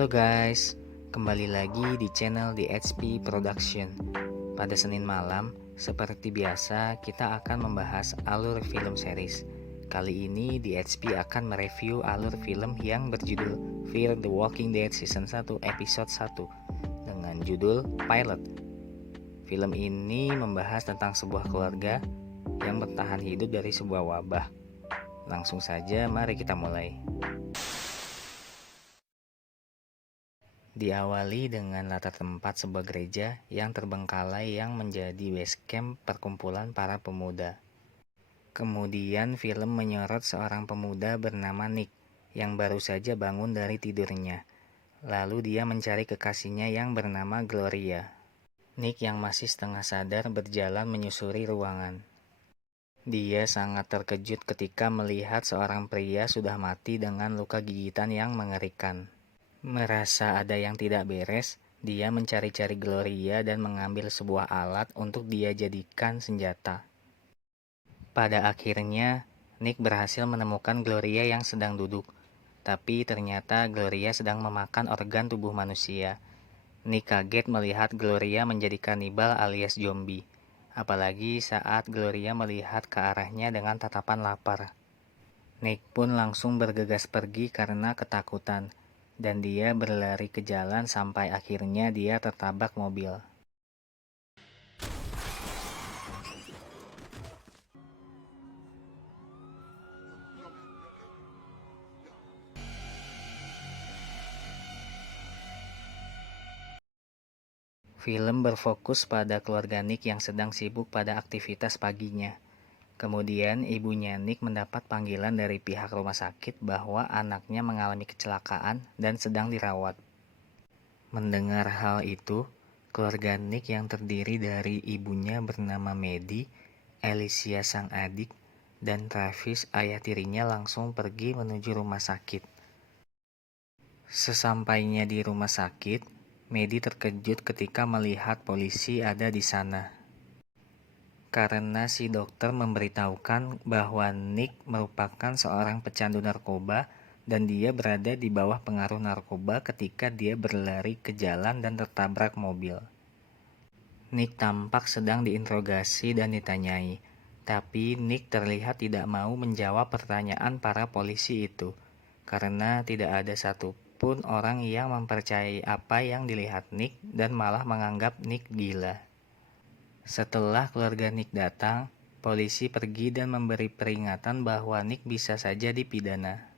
Halo guys, kembali lagi di channel The HP Production. Pada Senin malam, seperti biasa kita akan membahas alur film series. Kali ini The HP akan mereview alur film yang berjudul Fear the Walking Dead Season 1 Episode 1 dengan judul Pilot. Film ini membahas tentang sebuah keluarga yang bertahan hidup dari sebuah wabah. Langsung saja mari kita mulai. Diawali dengan latar tempat sebuah gereja yang terbengkalai yang menjadi base camp perkumpulan para pemuda. Kemudian film menyorot seorang pemuda bernama Nick yang baru saja bangun dari tidurnya. Lalu dia mencari kekasihnya yang bernama Gloria. Nick yang masih setengah sadar berjalan menyusuri ruangan. Dia sangat terkejut ketika melihat seorang pria sudah mati dengan luka gigitan yang mengerikan. Merasa ada yang tidak beres, dia mencari-cari Gloria dan mengambil sebuah alat untuk dia jadikan senjata. Pada akhirnya, Nick berhasil menemukan Gloria yang sedang duduk, tapi ternyata Gloria sedang memakan organ tubuh manusia. Nick kaget melihat Gloria menjadi kanibal alias zombie, apalagi saat Gloria melihat ke arahnya dengan tatapan lapar. Nick pun langsung bergegas pergi karena ketakutan, dan dia berlari ke jalan sampai akhirnya dia tertabrak mobil. Film berfokus pada keluarga Nick yang sedang sibuk pada aktivitas paginya. Kemudian ibunya Nick mendapat panggilan dari pihak rumah sakit bahwa anaknya mengalami kecelakaan dan sedang dirawat. Mendengar hal itu, keluarga Nick yang terdiri dari ibunya bernama Maddie, Alicia sang adik, dan Travis ayah tirinya langsung pergi menuju rumah sakit. Sesampainya di rumah sakit, Maddie terkejut ketika melihat polisi ada di sana. Karena si dokter memberitahukan bahwa Nick merupakan seorang pecandu narkoba dan dia berada di bawah pengaruh narkoba ketika dia berlari ke jalan dan tertabrak mobil. Nick tampak sedang diinterogasi dan ditanyai, tapi Nick terlihat tidak mau menjawab pertanyaan para polisi itu, karena tidak ada satupun orang yang mempercayai apa yang dilihat Nick dan malah menganggap Nick gila. Setelah keluarga Nick datang, polisi pergi dan memberi peringatan bahwa Nick bisa saja dipidana.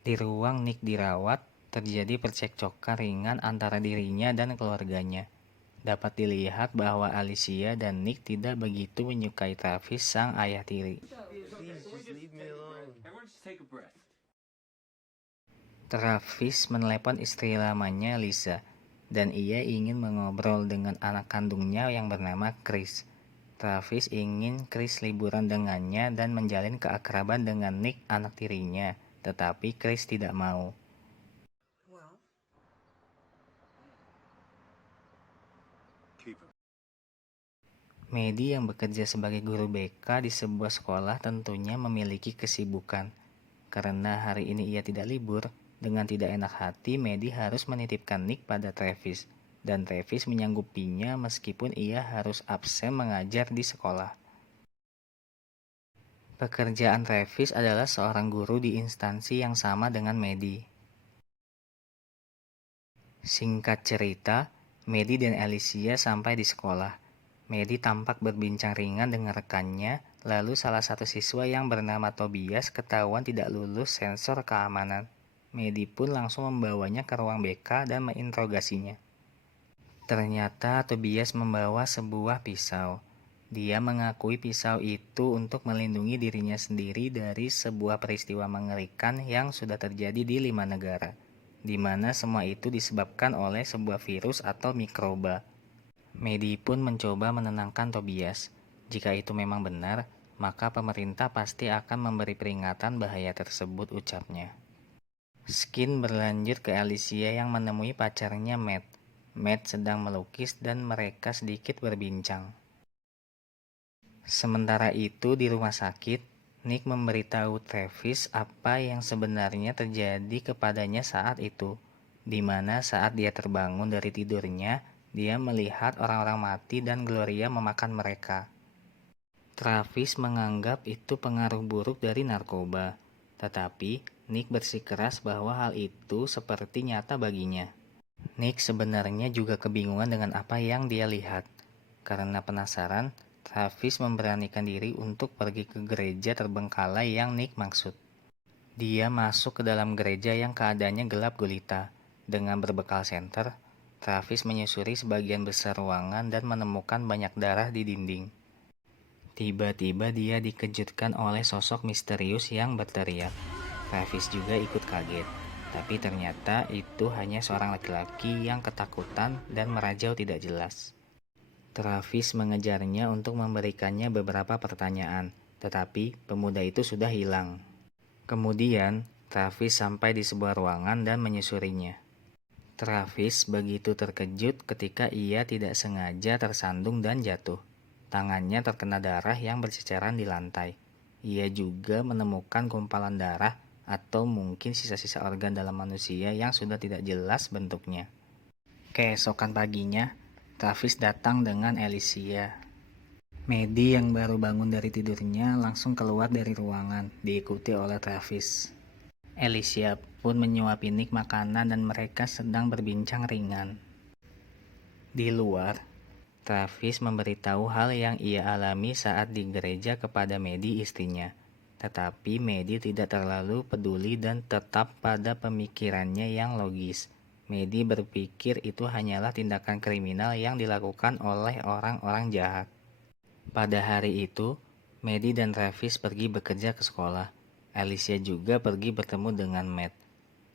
Di ruang Nick dirawat, terjadi percekcokan ringan antara dirinya dan keluarganya. Dapat dilihat bahwa Alicia dan Nick tidak begitu menyukai Travis sang ayah tiri. Travis menelepon istri lamanya Lisa, dan ia ingin mengobrol dengan anak kandungnya yang bernama Chris. Travis ingin Chris liburan dengannya dan menjalin keakraban dengan Nick anak tirinya, tetapi Chris tidak mau. Maddie yang bekerja sebagai guru BK di sebuah sekolah tentunya memiliki kesibukan. Karena hari ini ia tidak libur, dengan tidak enak hati Maddie harus menitipkan Nick pada Travis. Dan Travis menyanggupinya meskipun ia harus absen mengajar di sekolah. Pekerjaan Travis adalah seorang guru di instansi yang sama dengan Maddie. Singkat cerita, Maddie dan Alicia sampai di sekolah. Maddie tampak berbincang ringan dengan rekannya, lalu salah satu siswa yang bernama Tobias ketahuan tidak lulus sensor keamanan. Maddie pun langsung membawanya ke ruang BK dan menginterogasinya. Ternyata Tobias membawa sebuah pisau. Dia mengakui pisau itu untuk melindungi dirinya sendiri dari sebuah peristiwa mengerikan yang sudah terjadi di 5 negara, di mana semua itu disebabkan oleh sebuah virus atau mikroba. Maddie pun mencoba menenangkan Tobias. Jika itu memang benar, maka pemerintah pasti akan memberi peringatan bahaya tersebut, ucapnya. Skin berlanjut ke Alicia yang menemui pacarnya Matt. Matt sedang melukis dan mereka sedikit berbincang. Sementara itu di rumah sakit, Nick memberitahu Travis apa yang sebenarnya terjadi kepadanya saat itu, di mana saat dia terbangun dari tidurnya, dia melihat orang-orang mati dan Gloria memakan mereka. Travis menganggap itu pengaruh buruk dari narkoba, tetapi Nick bersikeras bahwa hal itu seperti nyata baginya. Nick sebenarnya juga kebingungan dengan apa yang dia lihat. Karena penasaran, Travis memberanikan diri untuk pergi ke gereja terbengkalai yang Nick maksud. Dia masuk ke dalam gereja yang keadaannya gelap gulita. Dengan berbekal senter, Travis menyusuri sebagian besar ruangan dan menemukan banyak darah di dinding. Tiba-tiba dia dikejutkan oleh sosok misterius yang berteriak. Travis juga ikut kaget, tapi ternyata itu hanya seorang laki-laki yang ketakutan dan merajau tidak jelas. Travis mengejarnya untuk memberikannya beberapa pertanyaan, tetapi pemuda itu sudah hilang. Kemudian, Travis sampai di sebuah ruangan dan menyusurinya. Travis begitu terkejut ketika ia tidak sengaja tersandung dan jatuh. Tangannya terkena darah yang berceceran di lantai. Ia juga menemukan gumpalan darah atau mungkin sisa-sisa organ dalam manusia yang sudah tidak jelas bentuknya. Keesokan paginya, Travis datang dengan Alicia. Maddie yang baru bangun dari tidurnya langsung keluar dari ruangan, diikuti oleh Travis. Alicia pun menyuapi Nick makanan dan mereka sedang berbincang ringan. Di luar, Travis memberitahu hal yang ia alami saat di gereja kepada Maddie istrinya. Tetapi Maddie tidak terlalu peduli dan tetap pada pemikirannya yang logis. Maddie berpikir itu hanyalah tindakan kriminal yang dilakukan oleh orang-orang jahat. Pada hari itu, Maddie dan Travis pergi bekerja ke sekolah. Alicia juga pergi bertemu dengan Matt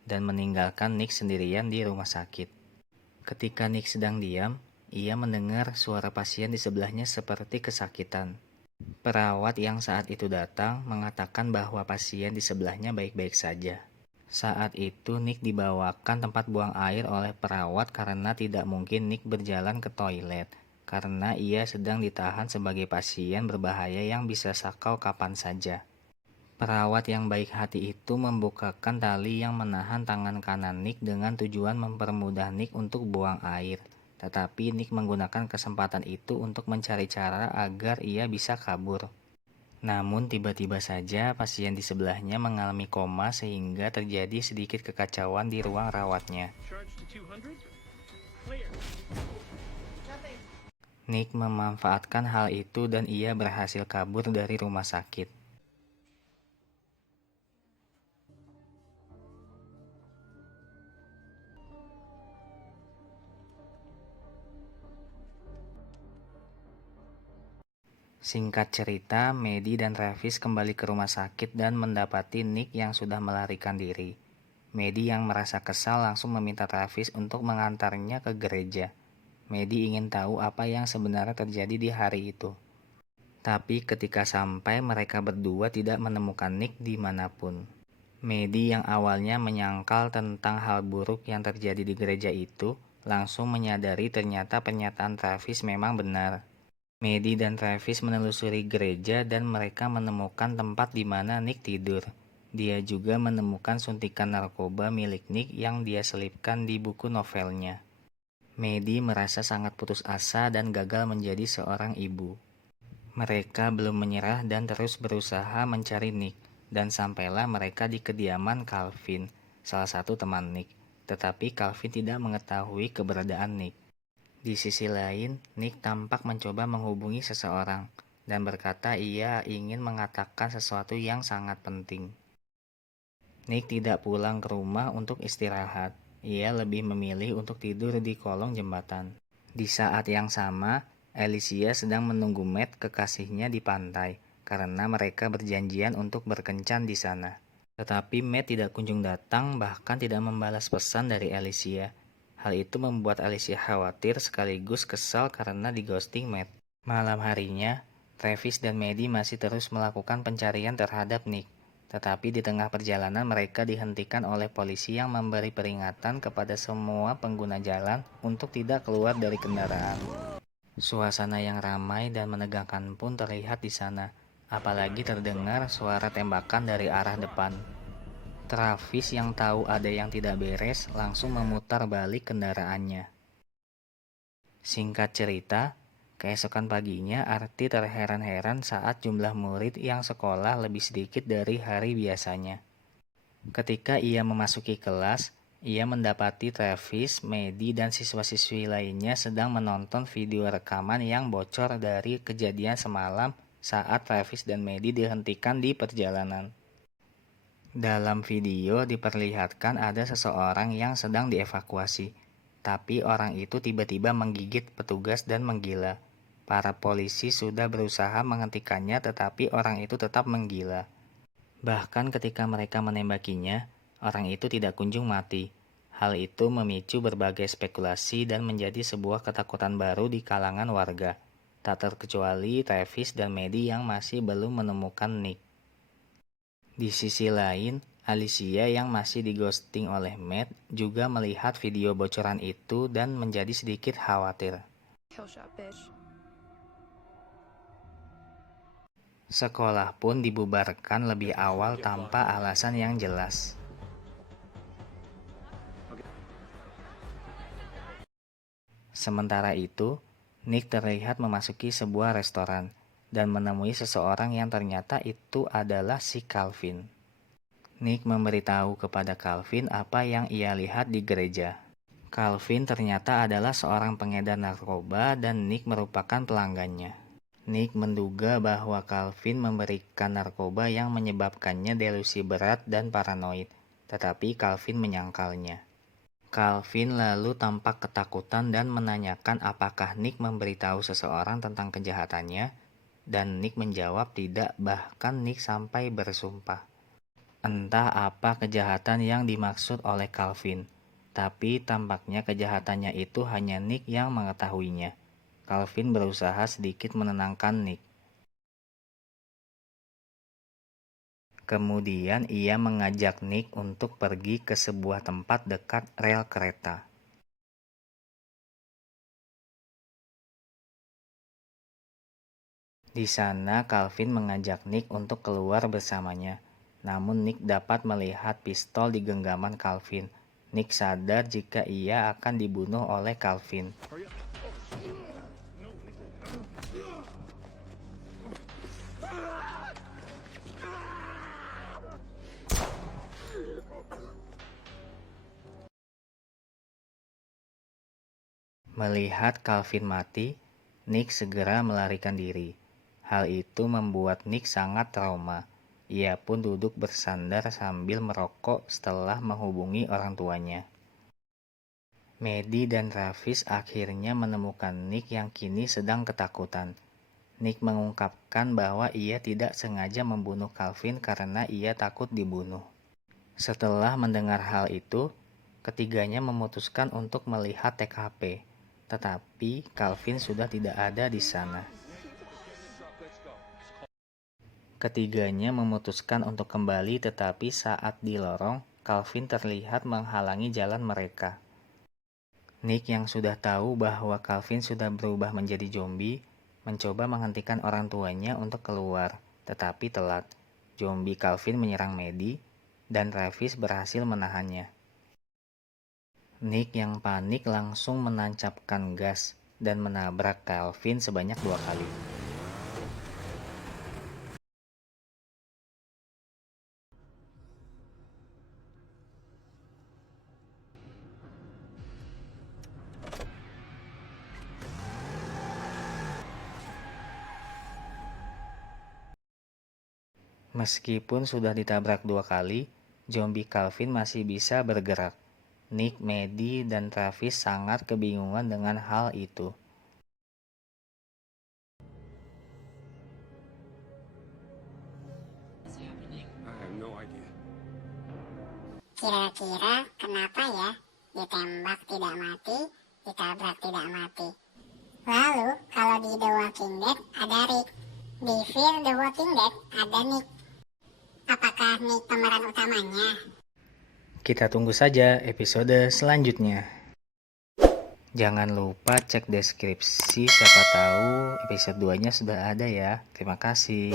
dan meninggalkan Nick sendirian di rumah sakit. Ketika Nick sedang diam, ia mendengar suara pasien di sebelahnya seperti kesakitan. Perawat yang saat itu datang mengatakan bahwa pasien di sebelahnya baik-baik saja. Saat itu Nick dibawakan tempat buang air oleh perawat karena tidak mungkin Nick berjalan ke toilet, karena ia sedang ditahan sebagai pasien berbahaya yang bisa sakau kapan saja. Perawat yang baik hati itu membukakan tali yang menahan tangan kanan Nick dengan tujuan mempermudah Nick untuk buang air. Tetapi Nick menggunakan kesempatan itu untuk mencari cara agar ia bisa kabur. Namun tiba-tiba saja pasien di sebelahnya mengalami koma sehingga terjadi sedikit kekacauan di ruang rawatnya. Nick memanfaatkan hal itu dan ia berhasil kabur dari rumah sakit. Singkat cerita, Maddie dan Travis kembali ke rumah sakit dan mendapati Nick yang sudah melarikan diri. Maddie yang merasa kesal langsung meminta Travis untuk mengantarnya ke gereja. Maddie ingin tahu apa yang sebenarnya terjadi di hari itu. Tapi ketika sampai, mereka berdua tidak menemukan Nick dimanapun. Maddie yang awalnya menyangkal tentang hal buruk yang terjadi di gereja itu, langsung menyadari ternyata pernyataan Travis memang benar. Maddie dan Travis menelusuri gereja dan mereka menemukan tempat di mana Nick tidur. Dia juga menemukan suntikan narkoba milik Nick yang dia selipkan di buku novelnya. Maddie merasa sangat putus asa dan gagal menjadi seorang ibu. Mereka belum menyerah dan terus berusaha mencari Nick, dan sampailah mereka di kediaman Calvin, salah satu teman Nick. Tetapi Calvin tidak mengetahui keberadaan Nick. Di sisi lain, Nick tampak mencoba menghubungi seseorang dan berkata ia ingin mengatakan sesuatu yang sangat penting. Nick tidak pulang ke rumah untuk istirahat. Ia lebih memilih untuk tidur di kolong jembatan. Di saat yang sama, Alicia sedang menunggu Matt kekasihnya di pantai karena mereka berjanjian untuk berkencan di sana. Tetapi Matt tidak kunjung datang, bahkan tidak membalas pesan dari Alicia. Hal itu membuat Alicia khawatir sekaligus kesal karena di-ghosting Matt. Malam harinya, Travis dan Maddie masih terus melakukan pencarian terhadap Nick. Tetapi di tengah perjalanan mereka dihentikan oleh polisi yang memberi peringatan kepada semua pengguna jalan untuk tidak keluar dari kendaraan. Suasana yang ramai dan menegangkan pun terlihat di sana. apalagi terdengar suara tembakan dari arah depan. Travis yang tahu ada yang tidak beres langsung memutar balik kendaraannya. Singkat cerita, keesokan paginya Arti terheran-heran saat jumlah murid yang sekolah lebih sedikit dari hari biasanya. Ketika ia memasuki kelas, ia mendapati Travis, Maddie, dan siswa-siswi lainnya sedang menonton video rekaman yang bocor dari kejadian semalam saat Travis dan Maddie dihentikan di perjalanan. Dalam video diperlihatkan ada seseorang yang sedang dievakuasi, tapi orang itu tiba-tiba menggigit petugas dan menggila. Para polisi sudah berusaha menghentikannya, tetapi orang itu tetap menggila. Bahkan ketika mereka menembakinya, orang itu tidak kunjung mati. Hal itu memicu berbagai spekulasi dan menjadi sebuah ketakutan baru di kalangan warga, tak terkecuali Travis dan Maddie yang masih belum menemukan Nick. Di sisi lain, Alicia yang masih di-ghosting oleh Matt juga melihat video bocoran itu dan menjadi sedikit khawatir. Sekolah pun dibubarkan lebih awal tanpa alasan yang jelas. Sementara itu, Nick terlihat memasuki sebuah restoran dan menemui seseorang yang ternyata itu adalah si Calvin. Nick memberitahu kepada Calvin apa yang ia lihat di gereja. Calvin ternyata adalah seorang pengedar narkoba dan Nick merupakan pelanggannya. Nick menduga bahwa Calvin memberikan narkoba yang menyebabkannya delusi berat dan paranoid, tetapi Calvin menyangkalnya. Calvin lalu tampak ketakutan dan menanyakan apakah Nick memberitahu seseorang tentang kejahatannya, dan Nick menjawab tidak, bahkan Nick sampai bersumpah. Entah apa kejahatan yang dimaksud oleh Calvin, tapi tampaknya kejahatannya itu hanya Nick yang mengetahuinya. Calvin berusaha sedikit menenangkan Nick. Kemudian ia mengajak Nick untuk pergi ke sebuah tempat dekat rel kereta. Di sana Calvin mengajak Nick untuk keluar bersamanya. Namun Nick dapat melihat pistol di genggaman Calvin. Nick sadar jika ia akan dibunuh oleh Calvin. Melihat Calvin mati, Nick segera melarikan diri. Hal itu membuat Nick sangat trauma. Ia pun duduk bersandar sambil merokok setelah menghubungi orang tuanya. Maddie dan Travis akhirnya menemukan Nick yang kini sedang ketakutan. Nick mengungkapkan bahwa ia tidak sengaja membunuh Calvin karena ia takut dibunuh. Setelah mendengar hal itu, ketiganya memutuskan untuk melihat TKP, tetapi Calvin sudah tidak ada di sana. Ketiganya memutuskan untuk kembali, tetapi saat di lorong, Calvin terlihat menghalangi jalan mereka. Nick yang sudah tahu bahwa Calvin sudah berubah menjadi zombie, mencoba menghentikan orang tuanya untuk keluar, tetapi telat. Zombie Calvin menyerang Maddie, dan Travis berhasil menahannya. Nick yang panik langsung menancapkan gas dan menabrak Calvin sebanyak 2 kali. Meskipun sudah ditabrak 2 kali, zombie Calvin masih bisa bergerak. Nick, Maddie, dan Travis sangat kebingungan dengan hal itu. Kira-kira kenapa ya ditembak tidak mati, ditabrak tidak mati? Lalu kalau di The Walking Dead ada Rick, di Fear The Walking Dead ada Nick. Apakah Nick pemeran utamanya? Kita tunggu saja episode selanjutnya. Jangan lupa cek deskripsi, siapa tahu episode 2-nya sudah ada ya. Terima kasih.